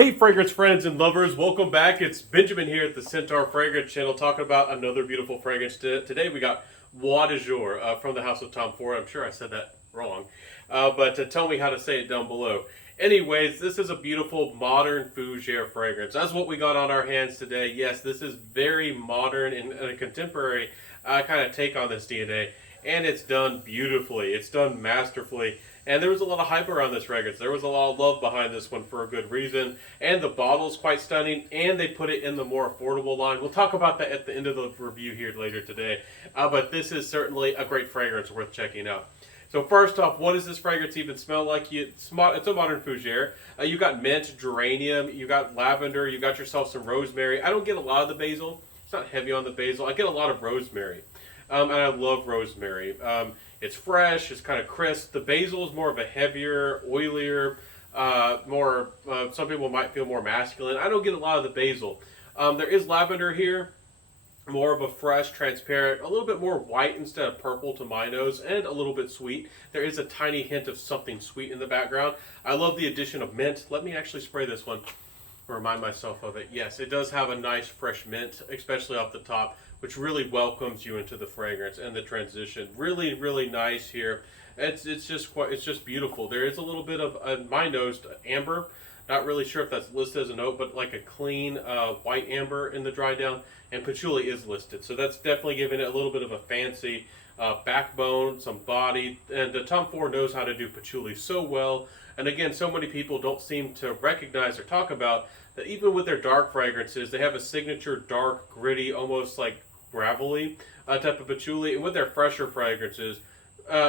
Hey fragrance friends and lovers, welcome back. It's Benjamin here at the Centaur Fragrance Channel talking about another beautiful fragrance. Today we got Bois de Jour from the house of Tom Ford. I'm sure I said that wrong, but tell me how to say it down below. Anyways, this is a beautiful modern fougere fragrance. That's what we got on our hands today. Yes, this is very modern and a contemporary kind of take on this DNA. And it's done beautifully. It's done masterfully. And there was a lot of hype around this fragrance. There was a lot of love behind this one for a good reason. And the bottle's quite stunning. And they put it in the more affordable line. We'll talk about that at the end of the review here later today. But this is certainly a great fragrance worth checking out. So first off, what does this fragrance even smell like? It's a modern fougere. You got mint, geranium, you got lavender, you got yourself some rosemary. I don't get a lot of the basil. It's not heavy on the basil. I get a lot of rosemary. And I love rosemary. It's fresh, it's kind of crisp. The basil is more of a heavier, oilier, some people might feel more masculine. I don't get a lot of the basil. There is lavender here, more of a fresh, transparent, a little bit more white instead of purple to my nose, and a little bit sweet. There is a tiny hint of something sweet in the background. I love the addition of mint. Let me actually spray this one. Remind myself of it. Yes, it does have a nice fresh mint, especially off the top, which really welcomes you into the fragrance and the transition. Really, really nice here. It's just beautiful. There is a little bit of my nose amber. Not really sure if that's listed as a note, but like a clean white amber in the dry down, and patchouli is listed. So that's definitely giving it a little bit of a fancy backbone, some body, and Tom Ford knows how to do patchouli so well. And again, so many people don't seem to recognize or talk about that even with their dark fragrances, they have a signature dark, gritty, almost like gravelly type of patchouli. And with their fresher fragrances,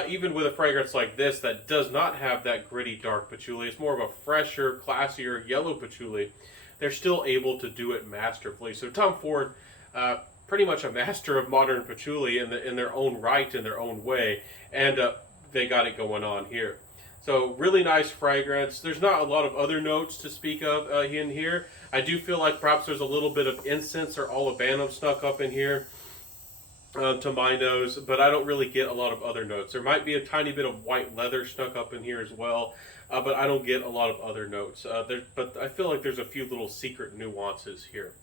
even with a fragrance like this that does not have that gritty dark patchouli, it's more of a fresher, classier yellow patchouli, they're still able to do it masterfully. So Tom Ford, pretty much a master of modern patchouli in their own right, in their own way, and they got it going on here. So really nice fragrance. There's not a lot of other notes to speak of in here. I do feel like perhaps there's a little bit of incense or olibanum snuck up in here to my nose, but I don't really get a lot of other notes. There might be a tiny bit of white leather snuck up in here as well, but I don't get a lot of other notes. But I feel like there's a few little secret nuances here.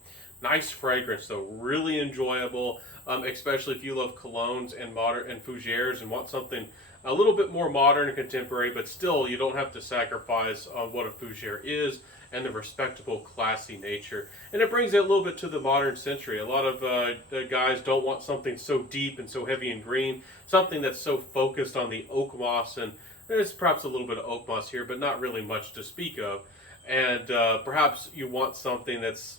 Nice fragrance though, really enjoyable, especially if you love colognes and modern and fougères and want something a little bit more modern and contemporary, but still you don't have to sacrifice on what a fougere is and the respectable, classy nature. And it brings it a little bit to the modern century. A lot of guys don't want something so deep and so heavy and green, something that's so focused on the oak moss, and there's perhaps a little bit of oak moss here, but not really much to speak of. And perhaps you want something that's,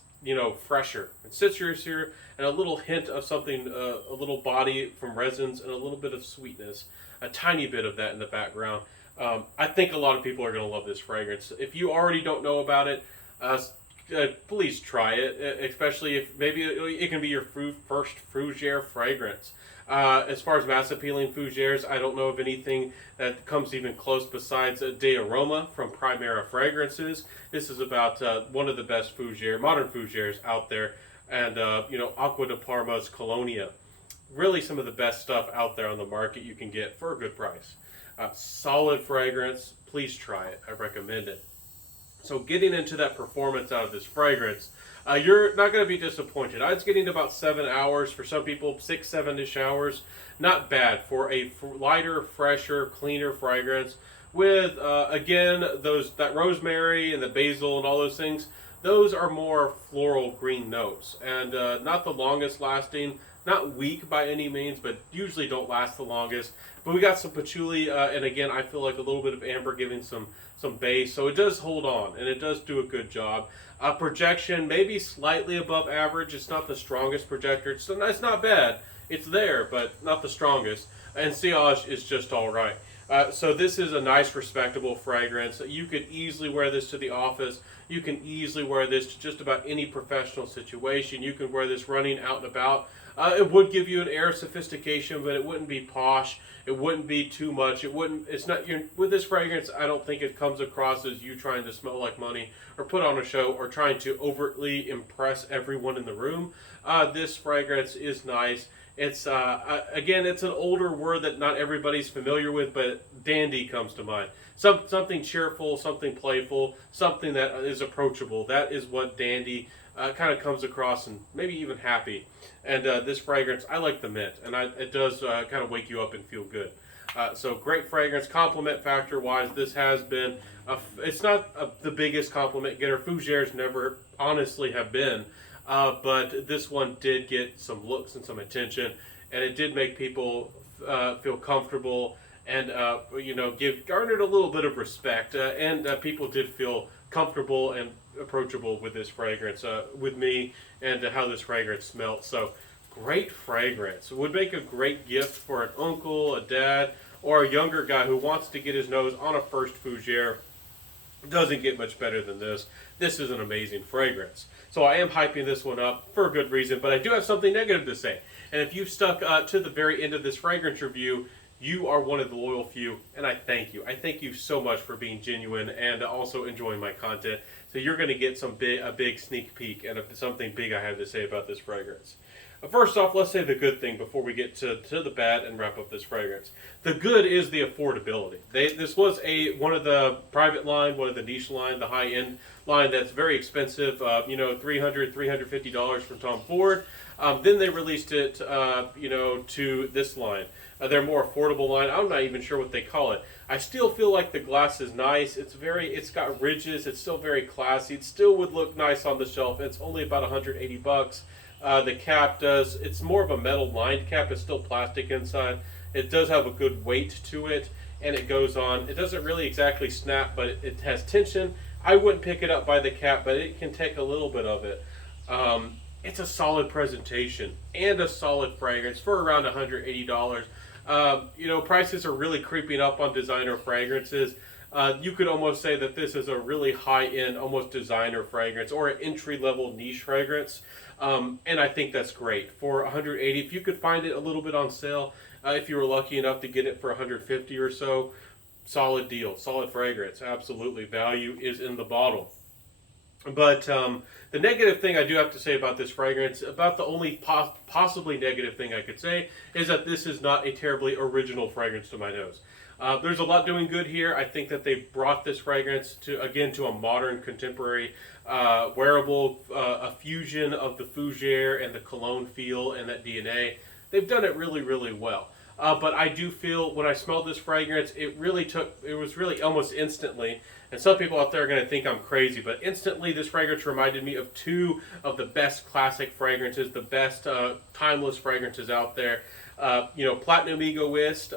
fresher and citrus here, and a little hint of something, a little body from resins, and a little bit of sweetness, a tiny bit of that in the background. I think a lot of people are going to love this fragrance. If you already don't know about it, please try it, especially if maybe it can be your first fougere fragrance. As far as mass appealing fougères, I don't know of anything that comes even close besides De Aroma from Primera Fragrances. This is about one of the best modern fougères out there, and Acqua di Parma's Colonia. Really some of the best stuff out there on the market you can get for a good price. Solid fragrance. Please try it. I recommend it. So getting into that performance out of this fragrance, you're not going to be disappointed. I was getting about 7 hours. For some people, 6, 7-ish hours. Not bad for a lighter, fresher, cleaner fragrance with, again, that rosemary and the basil and all those things. Those are more floral green notes, and not the longest lasting, not weak by any means, but usually don't last the longest. But we got some patchouli, and again, I feel like a little bit of amber giving some base, so it does hold on, and it does do a good job. Projection, maybe slightly above average. It's not the strongest projector. It's not bad. It's there, but not the strongest. And sillage is just all right. So this is a nice, respectable fragrance. You could easily wear this to the office. You can easily wear this to just about any professional situation. You can wear this running out and about. It would give you an air of sophistication, but it wouldn't be posh. It wouldn't be too much. With this fragrance, I don't think it comes across as you trying to smell like money or put on a show or trying to overtly impress everyone in the room. This fragrance is nice. It's again, it's an older word that not everybody's familiar with, but dandy comes to mind. something cheerful, something playful, something that is approachable. That is what dandy kind of comes across, and maybe even happy. And this fragrance, I like the mint, and it does kind of wake you up and feel good. So great fragrance. Compliment factor wise, this has been. It's not the biggest compliment getter. Fougere's never honestly have been, but this one did get some looks and some attention, and it did make people feel comfortable, and garnered a little bit of respect, and people did feel comfortable and approachable with this fragrance, with me, and how this fragrance smelled. So great fragrance. It would make a great gift for an uncle, a dad, or a younger guy who wants to get his nose on a first Fougere. Doesn't get much better than this. This is an amazing fragrance. So I am hyping this one up for a good reason, but I do have something negative to say. And if you've stuck to the very end of this fragrance review, you are one of the loyal few, and I thank you. I thank you so much for being genuine and also enjoying my content. So you're going to get a big sneak peek and something big I have to say about this fragrance. First off, let's say the good thing before we get to the bad and wrap up this fragrance. The good is the affordability. This was one of the private line, one of the niche line, the high-end line that's very expensive, $300, $350 from Tom Ford. Then they released it, to this line. Their more affordable line. I'm not even sure what they call it. I still feel like the glass is nice. It's got ridges. It's still very classy. It still would look nice on the shelf. It's only about 180 bucks. The cap it's more of a metal lined cap. It's still plastic inside. It does have a good weight to it, and it goes on. It doesn't really exactly snap, but it has tension. I wouldn't pick it up by the cap, but it can take a little bit of it. It's a solid presentation and a solid fragrance for around $180. Prices are really creeping up on designer fragrances. You could almost say that this is a really high-end, almost designer fragrance, or an entry-level niche fragrance. And I think that's great. For $180, if you could find it a little bit on sale, if you were lucky enough to get it for $150 or so, solid deal, solid fragrance. Absolutely, value is in the bottle. But the negative thing I do have to say about this fragrance, about the only possibly negative thing I could say, is that this is not a terribly original fragrance to my nose. There's a lot doing good here. I think that they've brought this fragrance to a modern, contemporary, wearable, a fusion of the Fougere and the cologne feel and that DNA. They've done it really, really well. But I do feel when I smelled this fragrance, it was really almost instantly, and some people out there are going to think I'm crazy, but instantly this fragrance reminded me of two of the best classic fragrances, the best timeless fragrances out there. Platinum Egoist,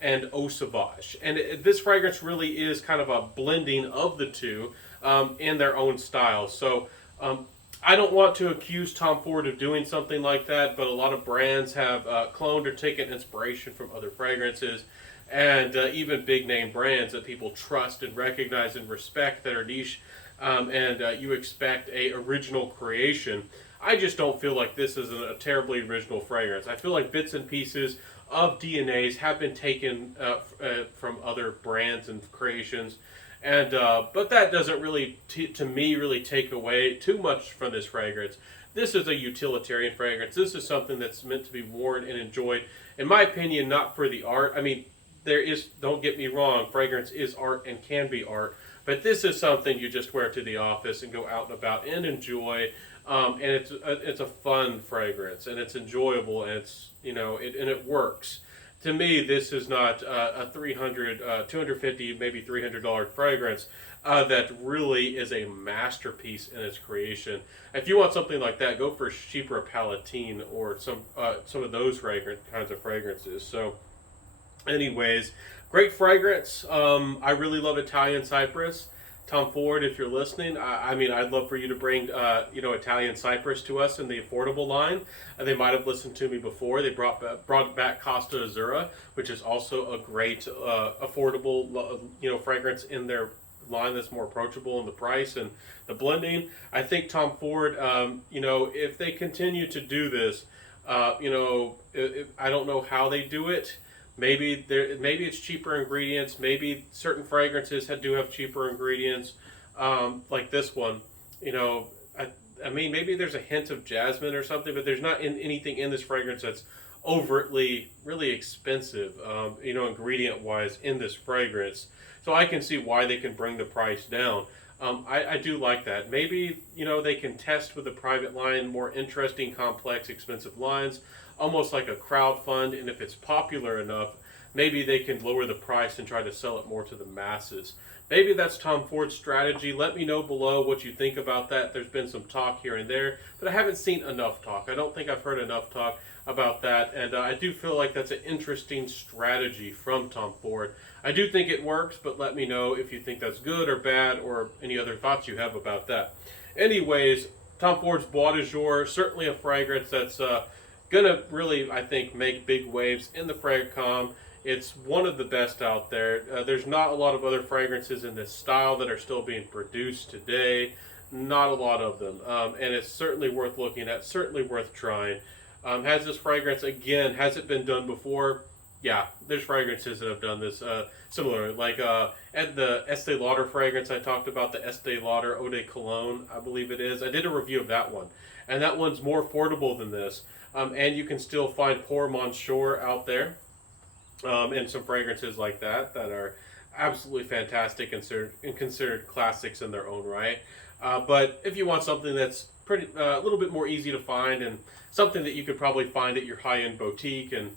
and Eau Sauvage. And this fragrance really is kind of a blending of the two in their own style. So I don't want to accuse Tom Ford of doing something like that, but a lot of brands have cloned or taken inspiration from other fragrances, and even big name brands that people trust and recognize and respect that are niche, and you expect a original creation. I just don't feel like this is a terribly original fragrance. I feel like bits and pieces of DNAs have been taken from other brands and creations, and but that doesn't really, to me, really take away too much from this fragrance. This is a utilitarian fragrance. This is something that's meant to be worn and enjoyed, in my opinion, not for the art. I mean, don't get me wrong, fragrance is art and can be art, but this is something you just wear to the office and go out and about and enjoy. And it's a fun fragrance, and it's enjoyable, and it works. To me, this is not a $300, $250, maybe $300 fragrance that really is a masterpiece in its creation. If you want something like that, go for Chypre Palatine or some of those kinds of fragrances. So, anyways, great fragrance. I really love Italian Cypress. Tom Ford, if you're listening, I'd love for you to bring, Italian Cypress to us in the affordable line. They might have listened to me before. They brought back Costa Azzurra, which is also a great affordable, fragrance in their line that's more approachable in the price and the blending. I think Tom Ford, if they continue to do this, I don't know how they do it. Maybe it's cheaper ingredients. Maybe certain fragrances do have cheaper ingredients, like this one. Maybe there's a hint of jasmine or something, but there's not anything in this fragrance that's overtly really expensive, ingredient-wise in this fragrance. So I can see why they can bring the price down. I do like that. Maybe, they can test with a private line, more interesting, complex, expensive lines, almost like a crowd fund. And if it's popular enough, maybe they can lower the price and try to sell it more to the masses. Maybe that's Tom Ford's strategy. Let me know below what you think about that. There's been some talk here and there, but I haven't seen enough talk. I don't think I've heard enough talk about that, and I do feel like that's an interesting strategy from Tom Ford. I do think it works, but let me know if you think that's good or bad, or any other thoughts you have about that. Anyways, Tom Ford's Bois de Jour, certainly a fragrance that's gonna really, I think, make big waves in the fragcom. It's one of the best out there. There's not a lot of other fragrances in this style that are still being produced today. Not a lot of them. And it's certainly worth looking at, certainly worth trying. Has this fragrance, again, has it been done before? Yeah, there's fragrances that have done this similar. Like at the Estee Lauder fragrance I talked about, the Estee Lauder Eau de Cologne, I believe it is. I did a review of that one. And that one's more affordable than this. And you can still find Pour Monsieur out there. And some fragrances like that are absolutely fantastic and considered classics in their own right. But if you want something that's a little bit more easy to find and something that you could probably find at your high-end boutique, and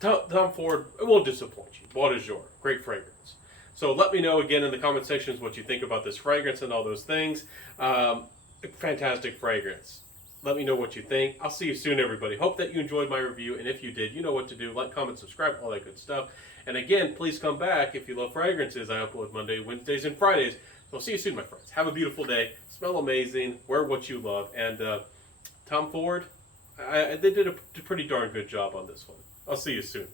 Tom Ford, it won't disappoint you. Bois de Jour, great fragrance. So let me know again in the comment sections what you think about this fragrance and all those things. Fantastic fragrance. Let me know what you think. I'll see you soon, everybody. Hope that you enjoyed my review, and if you did, you know what to do. Like, comment, subscribe, all that good stuff. And again, please come back if you love fragrances. I upload Monday, Wednesdays, and Fridays. So I'll see you soon, my friends. Have a beautiful day. Smell amazing. Wear what you love. And Tom Ford, they did a pretty darn good job on this one. I'll see you soon.